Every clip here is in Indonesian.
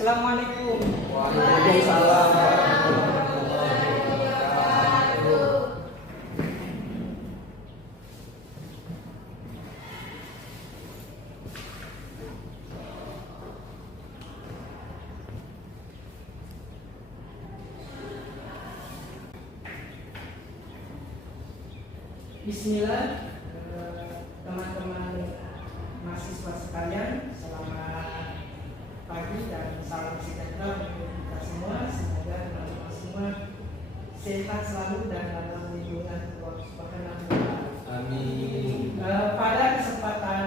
Assalamualaikum. Waalaikumsalam warahmatullahi wabarakatuh. Bismillah, teman-teman mahasiswa sekalian, selamat pagi dan salam sejahtera untuk kita semua. Semoga teman-teman semua sehat selalu dan dalam lindungan Allah Subhanahu wa Ta'ala. Amin. Pada kesempatan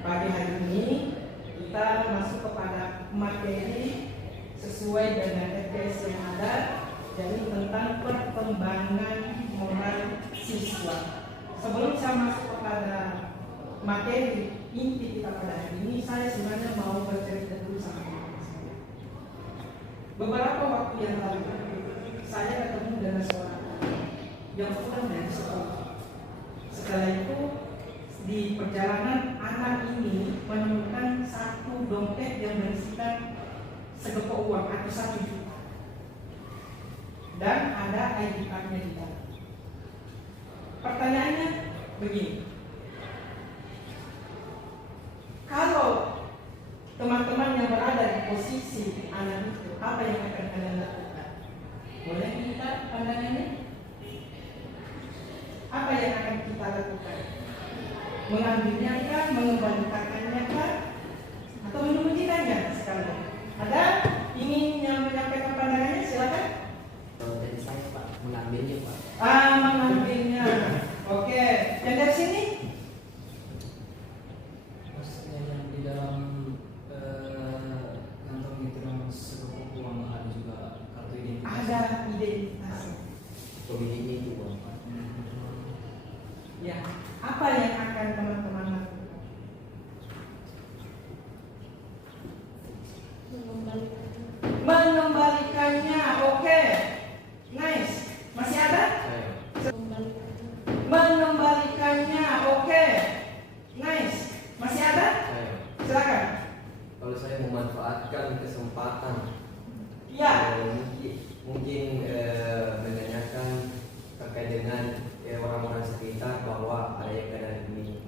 pagi hari ini kita masuk kepada materi sesuai dengan EPS yang ada, jadi tentang perkembangan moral siswa. Sebelum saya masuk kepada materi inti kita pada hari ini, saya sebenarnya mau bercerita dulu sama teman-teman saya. Beberapa waktu yang lalu, saya ketemu dengan seorang yang pulang dari sekolah. Setelah itu, di perjalanan anak ini menemukan satu dompet yang berisikan segepok uang atau 1 juta, dan ada ID card-nya di dalam. Pertanyaannya begini, kalau teman-teman yang berada di posisi anak itu, apa yang akan kalian lakukan? Boleh kita pandangannya? Apa yang akan kita lakukan? Mengambilnya kah, mengembalikannya kah, atau menyembunyikannya sekalian? Ada ingin yang menyampaikan pandangannya? Silakan. Dari saya Pak, mengambilnya Pak. Mengambilnya. Oke, yang dari sini? Maksudnya yang di dalam kantong itu yang segepok uang, ada juga kartu identitas. Ada identitas. Pemiliknya itu Pak. Ya, apa yang akan teman-teman lakukan? Mengembalikannya. Oke, nice. Masih ada? Saya. Mengembalikannya. Oke, nice. Masih ada? Saya. Silakan. Kalau saya memanfaatkan kesempatan, Ya. mungkin menanyakan terkait dengan orang-orang sekitar bahwa ada yang keadaan ini.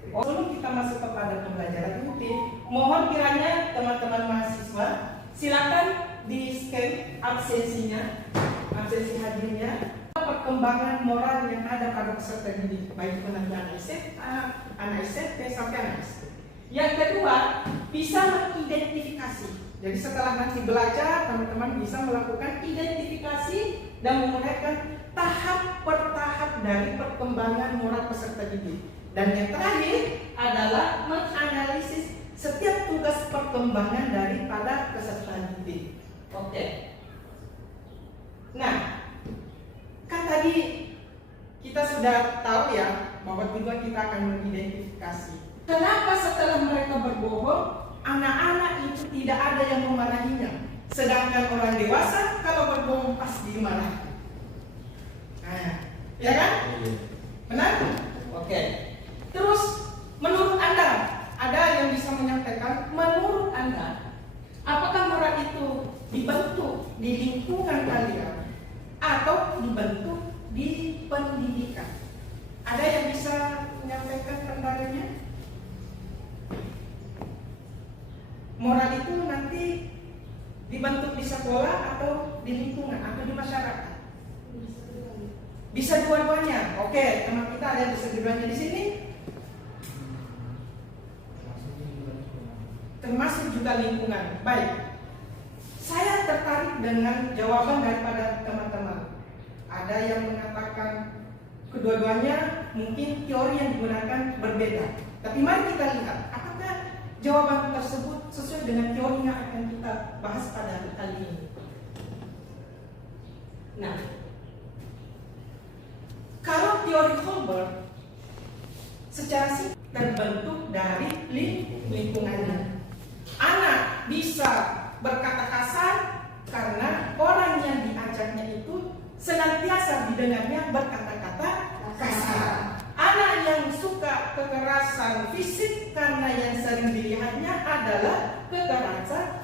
Sebelum kita masuk kepada pembelajaran inti, mohon kiranya teman-teman mahasiswa silakan di scan absensinya, absensi hadirnya, perkembangan moral yang ada pada peserta didik, baik itu nanti anak SMP sampai anak SD. Yang kedua, bisa mengidentifikasi. Jadi setelah nanti belajar, teman-teman bisa melakukan identifikasi dan menguraikan tahap per tahap dari perkembangan moral peserta didik. Dan yang terakhir adalah menganalisis setiap tugas perkembangan daripada peserta didik. Oke. Nah, kan tadi kita sudah tahu ya bahwa tujuan kita akan mengidentifikasi. Kenapa setelah mereka berbohong, anak-anak itu tidak ada yang memarahinya, sedangkan orang dewasa kalau berbohong pasti dimarahi. Nah, ya kan? Benar? Oke. Terus, menurut Anda, ada yang bisa menyampaikan, menurut Anda, apakah moral itu dibentuk di lingkungan kalian atau dibentuk di pendidikan? Ada yang bisa menyampaikan pandangannya? Moral itu nanti dibentuk di sekolah atau di lingkungan atau di masyarakat? Bisa dua-duanya. Oke, teman kita ada yang bisa dua-duanya di sini. Termasuk juga lingkungan. Baik. Saya tertarik dengan jawaban daripada teman-teman. Ada yang mengatakan kedua-duanya mungkin teori yang digunakan berbeda. Tapi mari kita lihat apakah jawaban tersebut sesuai dengan teori yang akan kita bahas pada kali ini. Nah, kalau teori Holberg secara singkat terbentuk dari lingkungannya. Anak bisa berkata kasar karena orang yang diajaknya itu senantiasa didengarnya berkata-kata kasar. Anak yang suka kekerasan fisik karena yang sering dilihatnya adalah kekerasan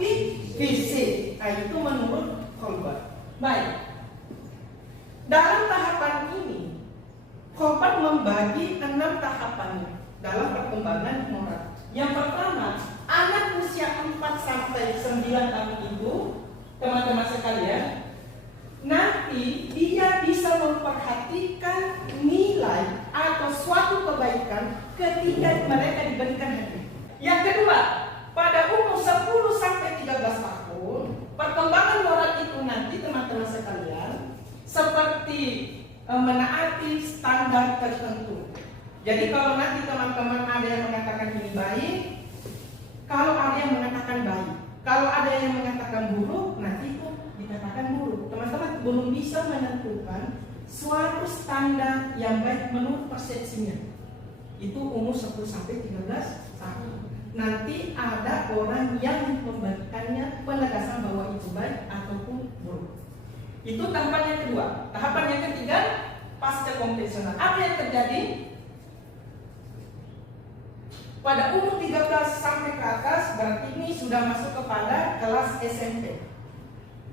fisik. Nah, itu menurut Kolbert. Baik. Dalam tahapan ini, Kolbert membagi 6 tahapan dalam perkembangan moral. Yang pertama, anak usia 4 sampai 9 tahun itu, teman-teman sekalian, nanti dia bisa memperhatikan nilai atau suatu kebaikan ketika mereka diberikan hadiah. Yang kedua, pada umur 10 sampai 13 tahun, perkembangan moral itu nanti teman-teman sekalian seperti menaati standar tertentu. Jadi kalau nanti teman-teman ada yang mengatakan ini baik, kalau ada yang mengatakan baik, kalau ada yang mengatakan buruk, nanti itu dikatakan buruk. Teman-teman belum bisa menentukan suatu standar yang baik menurut persepsinya. Itu umur 10 sampai 13 tahun. Nanti ada orang yang memberikannya penegasan bahwa itu baik ataupun buruk. Itu tahapan yang kedua. Tahapan yang ketiga, pasca konvensional. Apa yang terjadi? Pada umur 13 sampai ke atas, berarti ini sudah masuk kepada kelas SMP.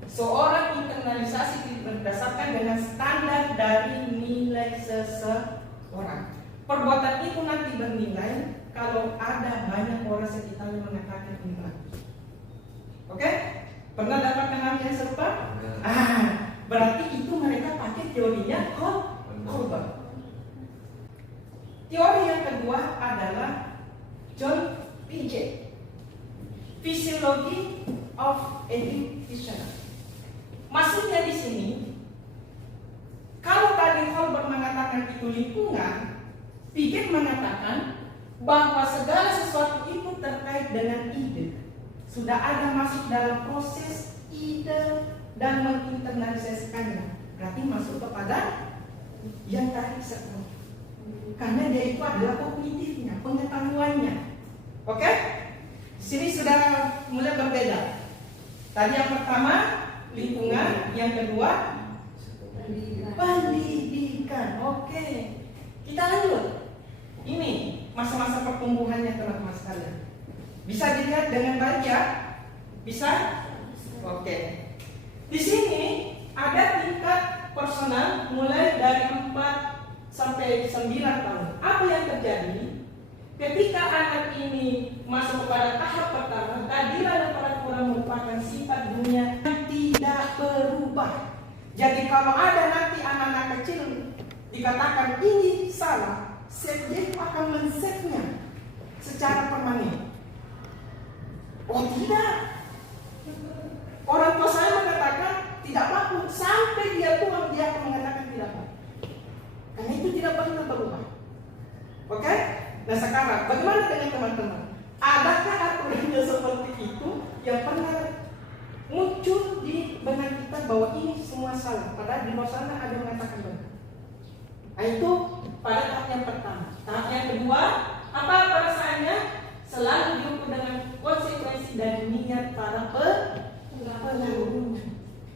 Seorang internalisasi berdasarkan dengan standar dari nilai seseorang. Perbuatan itu nanti bernilai kalau ada banyak orang sekitar yang mengatakan ini bagus. Oke? Pernah dapat hal yang serupa? Berarti itu mereka pakai teorinya Kolbert. Teori yang kedua adalah John Piaget, Physiology of Education. Maksudnya di sini, kalau tadi Kolbert mengatakan itu lingkungan, Piaget mengatakan bahwa segala sesuatu itu terkait dengan ide. Sudah ada masuk dalam proses ide dan menginternalisasikannya. Berarti masuk kepada yang tadi sekarang. Karena dia itu adalah kognitifnya, pengetahuannya. Oke? Di sini sudah mulai berbeda. Tadi yang pertama lingkungan, yang kedua pendidikan. Oke. Kita lanjut. Ini masa-masa pertumbuhannya teman-teman sekalian. Bisa dilihat dengan baik ya? Bisa? Oke. Di sini ada tingkat personal mulai dari 4 sampai 9 tahun. Apa yang terjadi? Ketika anak ini masuk kepada tahap pertama, keadilan dan peraturan merupakan sifat dunia yang tidak berubah. Jadi kalau ada nanti anak-anak kecil dikatakan ini salah, subjek akan men-setnya secara permanen. Oh tidak. Orang tua saya mengatakan tidak bagus, sampai dia tua dia akan mengatakan tidak bagus. Karena itu tidak pernah berubah. Oke? Nah sekarang bagaimana dengan teman-teman? Adakah aturannya seperti itu yang pernah muncul di benak kita bahwa ini semua salah, padahal di luar sana ada yang mengatakan benar? Nah, itu pada tahap yang pertama. Tahap yang kedua, apa perasaannya? Selalu diukur dengan konsekuensi dan niat para pelakunya.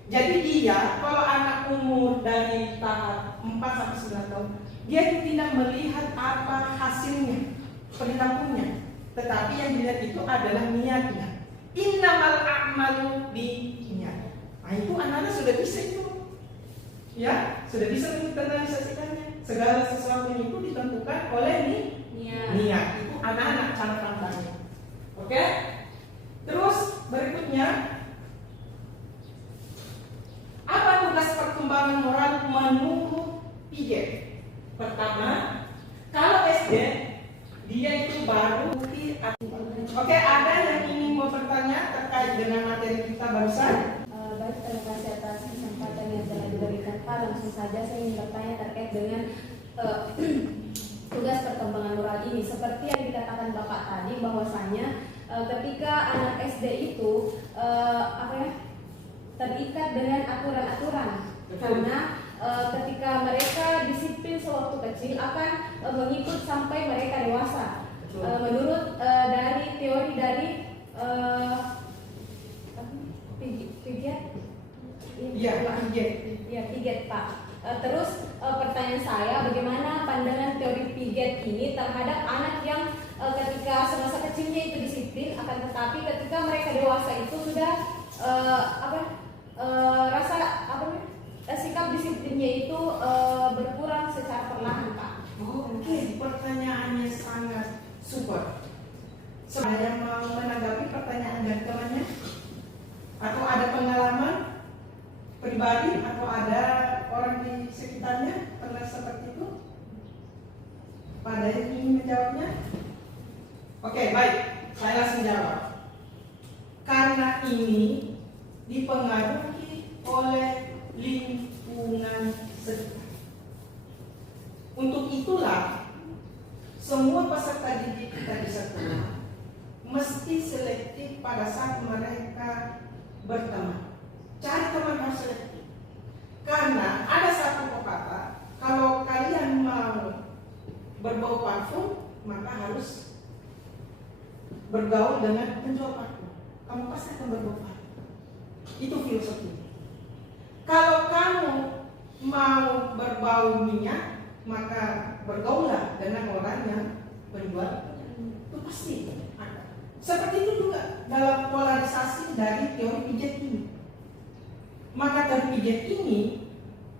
Jadi dia, kalau anak umur dari tahap 4 sampai 9 tahun, dia tidak melihat apa hasilnya, perilakunya, tetapi yang dilihat itu adalah niatnya. Innamal a'malu binniyat. Nah itu anak-anak sudah bisa itu, ya, sudah bisa menginternalisasikannya. Segala sesuatu itu ditentukan oleh niat. Itu anak-anak cara pandangnya. Oke? Terus berikutnya, apa tugas perkembangan moral menurut Piaget? Pertama, kalau SD dia itu baru. Oke, ada yang ingin mau bertanya terkait dengan materi kita barusan? Baik, terima kasih atas kesempatan yang telah diberikan Pak. Langsung saja saya ingin bertanya terkait dengan tugas perkembangan moral ini. Seperti yang dikatakan Bapak tadi, bahwasanya ketika anak SD itu terikat dengan aturan-aturan, karena ketika mereka disiplin sewaktu kecil akan mengikut sampai mereka dewasa. Menurut dari teori dari Piaget, Piaget, Piaget Pak. Terus pertanyaan saya, bagaimana pandangan teori Piaget ini terhadap anak yang ketika semasa kecilnya itu disiplin, akan tetapi ketika mereka dewasa itu sudah sikap disiplinnya itu berkurang secara perlahan, Pak. Oke, pertanyaannya sangat super. Saya mau menanggapi pertanyaan dari temannya, atau ada pengalaman pribadi atau ada orang di sekitarnya pernah seperti itu? Pada yang ingin menjawabnya? Oke, baik, saya langsung jawab. Karena ini dipengaruhi oleh lingkungan sekitar. Untuk itulah semua peserta didik kita di sekolah mesti selektif pada saat mereka berteman. Cari teman harus selektif. Karena ada satu pepatah, kalau kalian mau berbau parfum, maka harus bergaul dengan penjual parfum. Kamu pasti akan berbau parfum. Itu filosofinya. Kalau kamu mau berbau minyak, maka bergaulah dengan orang yang penjual minyak. Itu pasti ada. Seperti itu juga dalam polarisasi dari teori Piaget ini. Maka teori Piaget ini,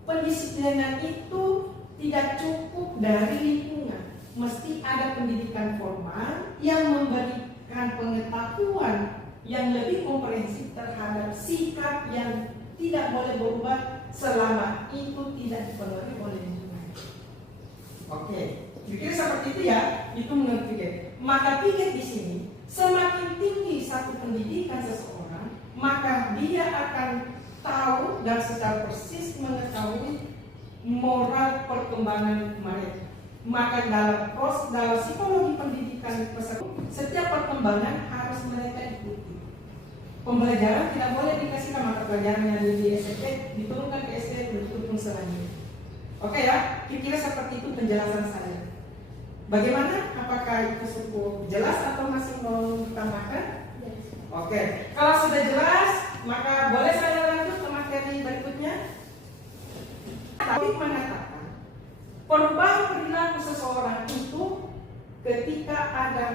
pendisiplinan itu tidak cukup dari lingkungan. Mesti ada pendidikan formal yang memberikan pengetahuan yang lebih komprehensif terhadap sikap yang tidak boleh berubah selama itu tidak dipengaruhi oleh lingkungan. Oke, pikir seperti itu ya, itu menurut Piaget. Maka Piaget di sini, semakin tinggi satu pendidikan seseorang, maka dia akan tahu dan secara persis mengetahui moral perkembangan mereka. Maka dalam psikologi pendidikan peserta, setiap perkembangan harus mereka ikuti. Pembelajaran tidak boleh dikasihkan mata pelajaran yang di SMP diturunkan ke SD begitu pun selanjutnya. Oke ya, kira-kira seperti itu penjelasan saya. Bagaimana? Apakah itu cukup jelas atau masih mau ditambahkan? Oke, kalau sudah jelas, maka boleh saya lanjut ke materi berikutnya. Topik mengatakan perubahan perilaku seseorang itu ketika ada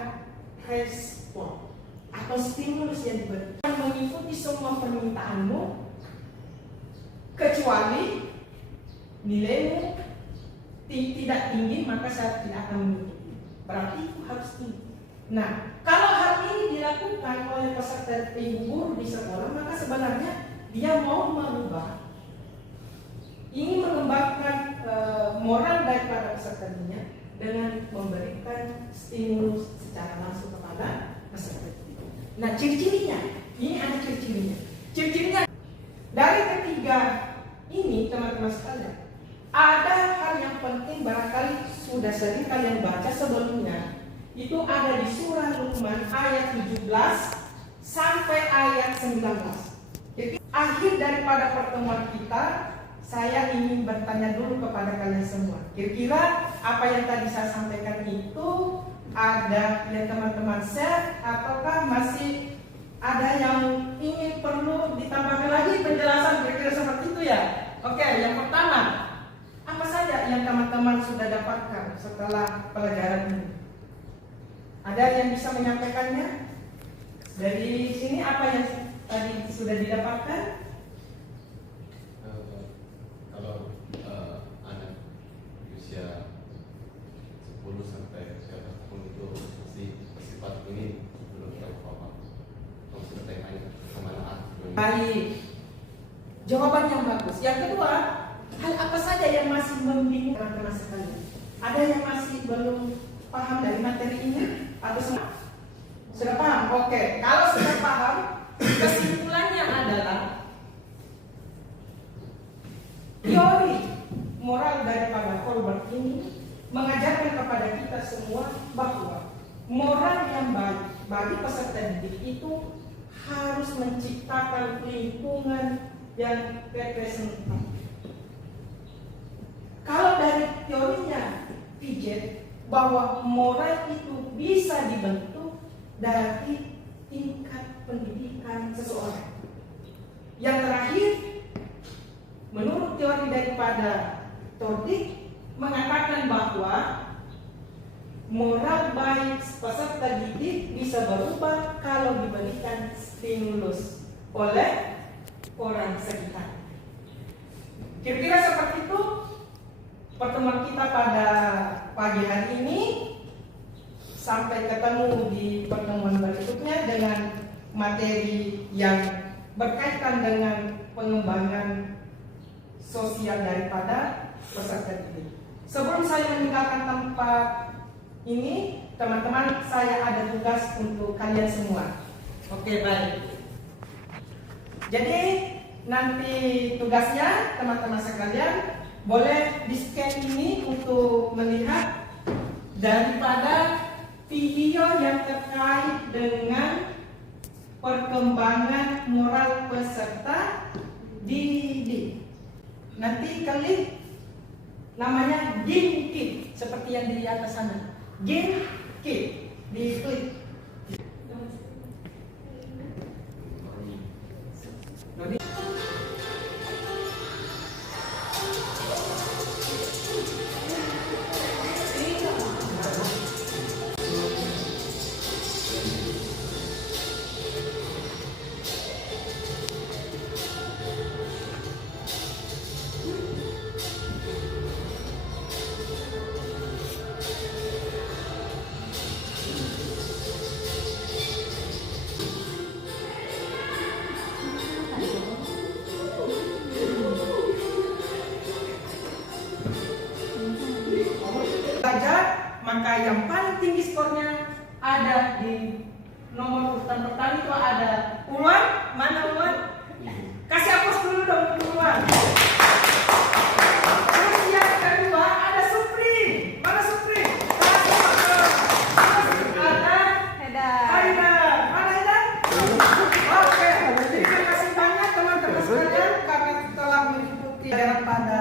respon atau stimulus yang diberikan mengikuti semua permintaanmu kecuali nilaimu tidak tinggi, maka saya tidak akan mengikuti. Berarti itu harus tinggi. Nah, kalau hal ini dilakukan oleh peserta ibu guru di sekolah, maka sebenarnya dia mau merubah, ingin mengembangkan moral daripada pesertanya dengan memberikan stimulus secara langsung kepada peserta. Nah, ciri-cirinya, ini ada ciri-cirinya. Ciri-cirinya dari ketiga ini, teman-teman sekalian, ada hal yang penting barangkali sudah sering kalian baca sebelumnya. Itu ada di surah Luqman ayat 17 sampai ayat 19. Jadi akhir daripada pertemuan kita, saya ingin bertanya dulu kepada kalian semua. Kira-kira apa yang tadi saya sampaikan itu ada yang teman-teman share ataukah masih ada yang ingin perlu ditambahkan lagi penjelasan kira-kira seperti itu ya? Oke, yang pertama, apa saja yang teman-teman sudah dapatkan setelah pelajaran ini? Ada yang bisa menyampaikannya? Dari sini apa yang tadi sudah didapatkan? Kalau anak usia 10 sampai 12 tahun itu masih bersifat ini belum tahu apa-apa. Kalau sudah tanya kemana arah? Baik, jawaban yang bagus. Yang kedua, hal apa saja yang masih membingungkan teman-teman sekalian? Ada yang masih belum paham dari materi ini? Atau semua? Sudah paham? Oke, kalau sudah paham, kesimpulannya adalah teori moral daripada Colbert ini mengajarkan kepada kita semua bahwa moral yang baik bagi peserta didik itu harus menciptakan lingkungan yang representatif. Kalau dari teorinya Piaget bahwa moral itu bisa dibentuk dari tingkat pendidikan seseorang. Yang terakhir, menurut teori daripada Tordijk, mengatakan bahwa moral baik peserta didik bisa berubah kalau diberikan stimulus oleh orang sekitar. Kira-kira seperti itu pertemuan kita pada pagi hari ini. Sampai ketemu di pertemuan berikutnya dengan materi yang berkaitan dengan pengembangan sosial daripada peserta didik. Sebelum saya meninggalkan tempat ini, teman-teman, saya ada tugas untuk kalian semua. Oke, baik. Jadi nanti tugasnya teman-teman sekalian boleh di-scan ini untuk melihat daripada video yang terkait dengan perkembangan moral peserta didik. Nanti kali namanya Game Kit seperti yang di atas sana. Game Kit, di klik. Maka yang paling tinggi skornya ada di nomor urutan pertama itu ada Ulwan. Mana Ulwan? Kasih aplaus dulu dong untuk Ulwan. Terus yang kedua ada Supri. Mana Supri? Ada Haida. Mana Haida? Oke. Terima kasih banyak teman-teman sekalian karena telah mengikuti acara pada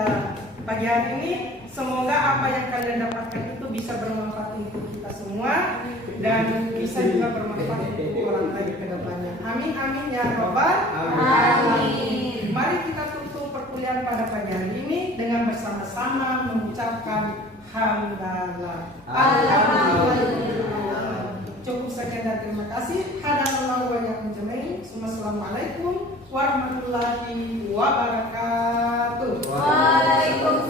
pagi hari ini. Semoga apa yang kalian dapatkan itu bisa bermanfaat untuk kita semua dan bisa juga bermanfaat untuk orang lain ke depannya. Amin amin ya robbal alamin. Mari kita tutup perkuliahan pada pagi hari ini dengan bersama-sama mengucapkan hamdalah. Alhamdulillah. Cukup sekian dan terima kasih. Hadanallahu wa iyyakum jami'an. Assalamualaikum warahmatullahi wabarakatuh. Waalaikumsalam.